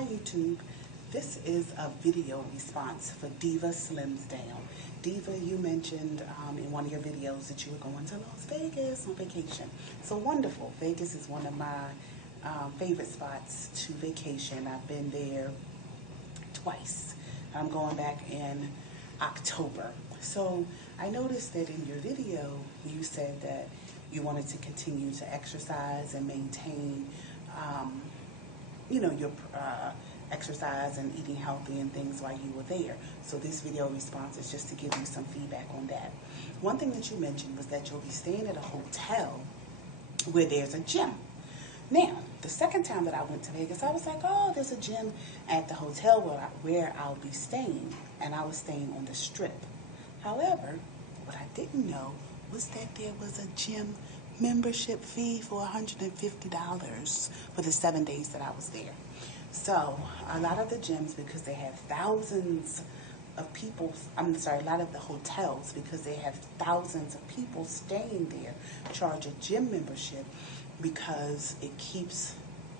Hi YouTube. This is a video response for Divaslimsdown. Diva, you mentioned in one of your videos that you were going to Las Vegas on vacation. So wonderful. Vegas is one of my favorite spots to vacation. I've been there twice. I'm going back in October. So I noticed that in your video you said that you wanted to continue to exercise and maintain your exercise and eating healthy and things while you were there. So this video response is just to give you some feedback on that. One thing that you mentioned was that you'll be staying at a hotel where there's a gym. Now, the second time that I went to Vegas, I was like, oh, there's a gym at the hotel where I'll be staying, and I was staying on the Strip. However, what I didn't know was that there was a gym membership fee for $150 for the 7 days that I was there. So a lot of the gyms, because they have thousands of people, a lot of the hotels, because they have thousands of people staying there, charge a gym membership because it keeps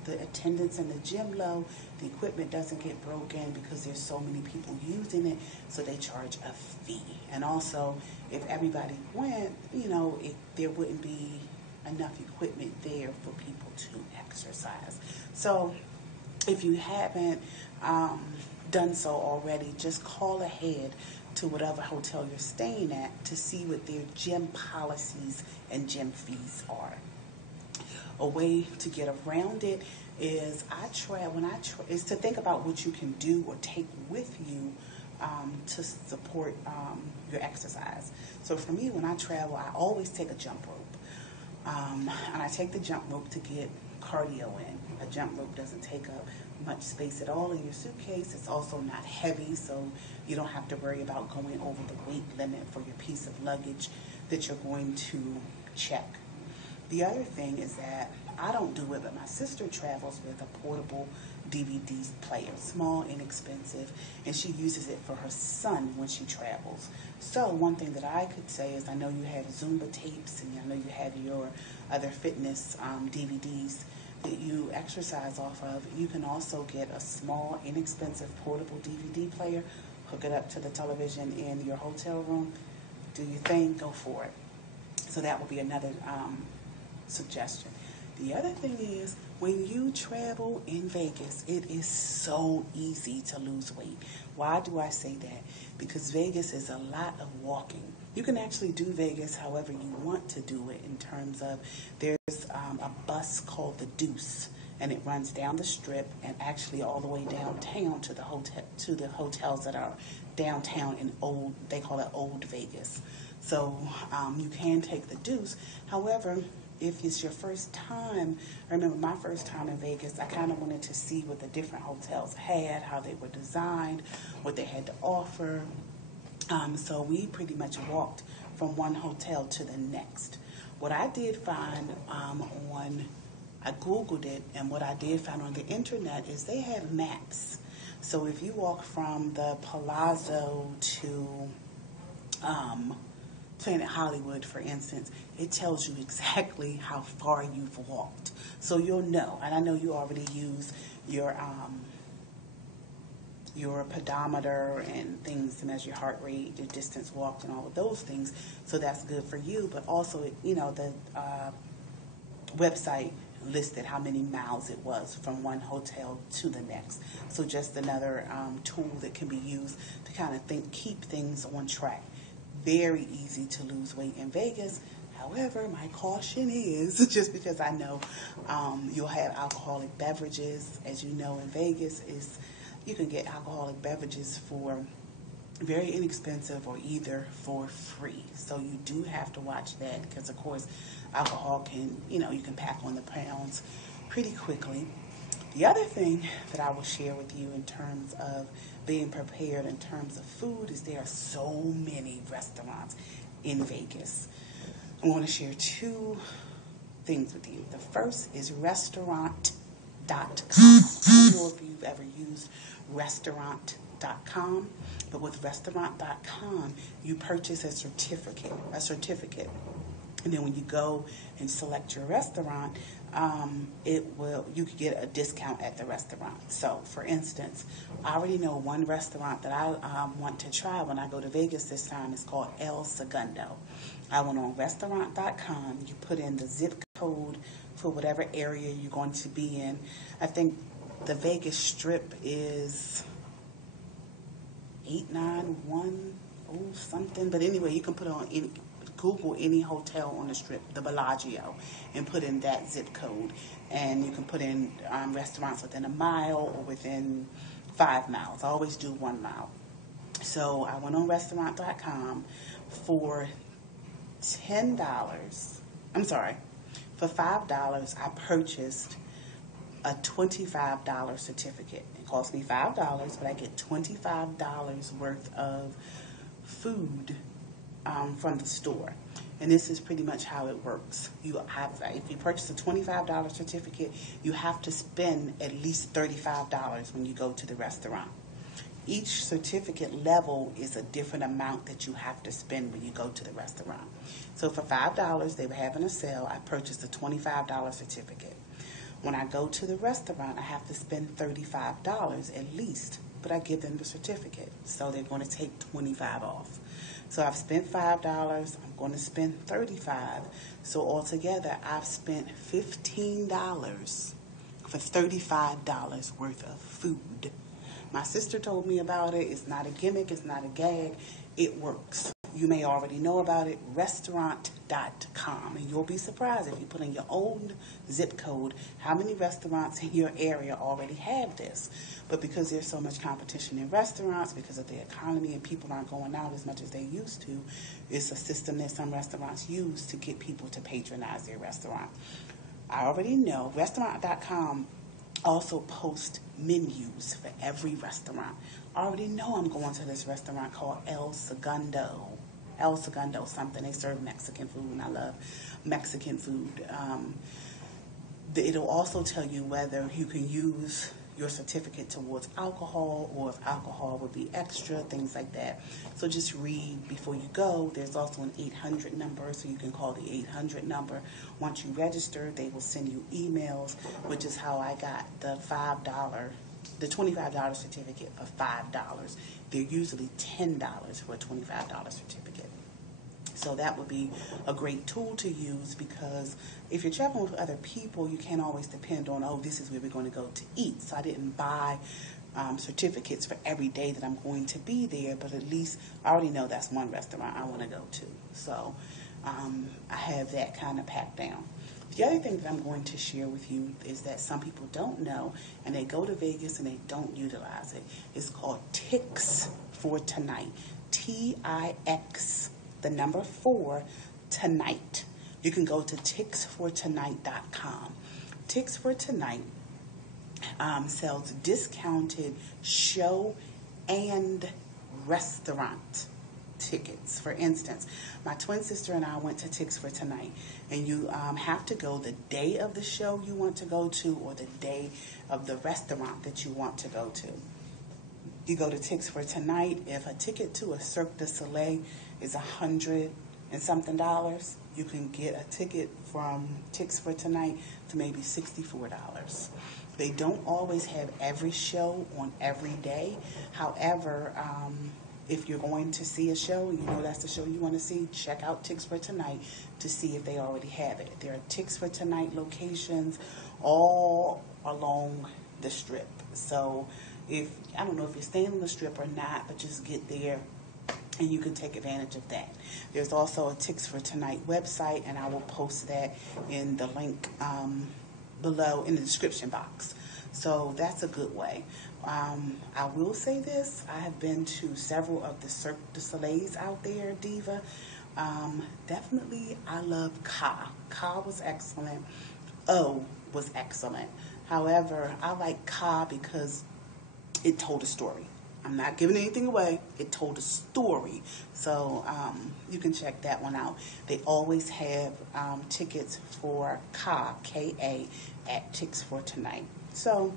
the attendance in the gym low. The equipment doesn't get broken because there's so many people using it, so they charge a fee. And also, if everybody went, there wouldn't be enough equipment there for people to exercise. So if you haven't done so already, just call ahead to whatever hotel you're staying at to see what their gym policies and gym fees are. A way to get around it is is to think about what you can do or take with you to support your exercise. So for me, when I travel, I always take a jump rope. And I take the jump rope to get cardio in. A jump rope doesn't take up much space at all in your suitcase. It's also not heavy, so you don't have to worry about going over the weight limit for your piece of luggage that you're going to check. The other thing is that I don't do it, but my sister travels with a portable DVD player, small, inexpensive, and she uses it for her son when she travels. So one thing that I could say is I know you have Zumba tapes, and I know you have your other fitness DVDs that you exercise off of. You can also get a small, inexpensive portable DVD player, hook it up to the television in your hotel room, do your thing, go for it. So that would be another suggestion. The other thing is, when you travel in Vegas, it is so easy to lose weight. Why do I say that? Because Vegas is a lot of walking. You can actually do Vegas however you want to do it, in terms of there's a bus called the Deuce, and it runs down the Strip and actually all the way downtown to the hotels that are downtown in they call it Old Vegas. So you can take the Deuce. However, if it's your first time, I remember my first time in Vegas, I kind of wanted to see what the different hotels had, how they were designed, what they had to offer. So we pretty much walked from one hotel to the next. What I did find I Googled it, and what I did find on the internet is they have maps. So if you walk from the Palazzo to Planet Hollywood, for instance, it tells you exactly how far you've walked. So you'll know, and I know you already use your pedometer and things to measure your heart rate, your distance walked, and all of those things. So that's good for you. But also, the website listed how many miles it was from one hotel to the next. So just another tool that can be used to kind of keep things on track. Very easy to lose weight in Vegas. However, my caution is, just because I know you'll have alcoholic beverages. As you know, in Vegas, you can get alcoholic beverages for very inexpensive or either for free. So you do have to watch that, because of course alcohol can, you can pack on the pounds pretty quickly. The other thing that I will share with you in terms of being prepared in terms of food is there are so many restaurants in Vegas. I want to share two things with you. The first is restaurant.com. I don't know if you've ever used restaurant.com, but with restaurant.com, you purchase a certificate. And then when you go and select your restaurant, you could get a discount at the restaurant. So, for instance, I already know one restaurant that I want to try when I go to Vegas this time. It's called El Segundo. I went on restaurant.com. You put in the zip code for whatever area you're going to be in. I think the Vegas Strip is 891 something. But anyway, you can put on Google any hotel on the Strip, the Bellagio, and put in that zip code. And you can put in restaurants within a mile or within 5 miles. I always do 1 mile. So I went on restaurant.com for $10. I'm sorry, for $5, I purchased a $25 certificate. It cost me $5, but I get $25 worth of food from the store. And this is pretty much how it works. If you purchase a $25 certificate, you have to spend at least $35 when you go to the restaurant. Each certificate level is a different amount that you have to spend when you go to the restaurant. So for $5, they were having a sale. I purchased a $25 certificate. When I go to the restaurant, I have to spend $35 at least, but I give them the certificate. So they're going to take $25 off. So I've spent $5, I'm going to spend $35. So altogether, I've spent $15 for $35 worth of food. My sister told me about it. It's not a gimmick, it's not a gag. It works. You may already know about it, restaurant.com. And you'll be surprised if you put in your own zip code how many restaurants in your area already have this. But because there's so much competition in restaurants, because of the economy and people aren't going out as much as they used to, it's a system that some restaurants use to get people to patronize their restaurant. I already know restaurant.com also post menus for every restaurant. I already know I'm going to this restaurant called El Segundo. El Segundo something. They serve Mexican food, and I love Mexican food. It'll also tell you whether you can use your certificate towards alcohol or if alcohol would be extra, things like that. So just read before you go. There's also an 800 number, so you can call the 800 number. Once you register, they will send you emails, which is how I got the $25 certificate for $5. They're usually $10 for a $25 certificate. So that would be a great tool to use, because if you're traveling with other people, you can't always depend on, oh, this is where we're going to go to eat. So I didn't buy certificates for every day that I'm going to be there, but at least I already know that's one restaurant I want to go to. So I have that kind of packed down. The other thing that I'm going to share with you is that some people don't know, and they go to Vegas and they don't utilize it. It's called Tix for Tonight. Tix, the number 4, tonight. You can go to tixfortonight.com. Tix for Tonight sells discounted show and restaurant tickets. For instance, my twin sister and I went to Tix for Tonight, and you have to go the day of the show you want to go to or the day of the restaurant that you want to go to. You go to Tix for Tonight. If a ticket to a Cirque du Soleil is $100 and something, you can get a ticket from Tix for Tonight to maybe $64. They don't always have every show on every day. However, if you're going to see a show, you know that's the show you want to see, check out Tix for Tonight to see if they already have it. There are Tix for Tonight locations all along the Strip. So I don't know if you're staying on the Strip or not, but just get there and you can take advantage of that. There's also a Tix for Tonight website, and I will post that in the link below in the description box. So that's a good way. I will say this, I have been to several of the Cirque du Soleils out there, Diva. Definitely, I love Ka. Ka was excellent. O was excellent. However, I like Ka because it told a story. I'm not giving anything away. it told a story. So you can check that one out. They always have tickets for K-A, at Chicks for Tonight. So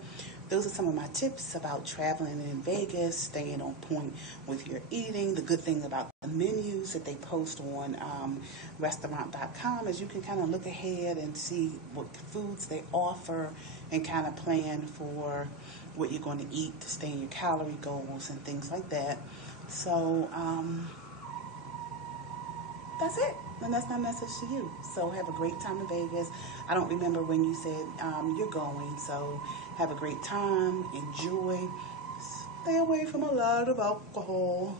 those are some of my tips about traveling in Vegas, staying on point with your eating. The good thing about the menus that they post on restaurant.com is you can kind of look ahead and see what foods they offer and kind of plan for what you're going to eat to stay in your calorie goals and things like that. So that's it. And that's my message to you. So have a great time in Vegas. I don't remember when you said you're going. So have a great time. Enjoy. Stay away from a lot of alcohol.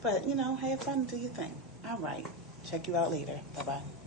But, have fun and do your thing. All right. Check you out later. Bye-bye.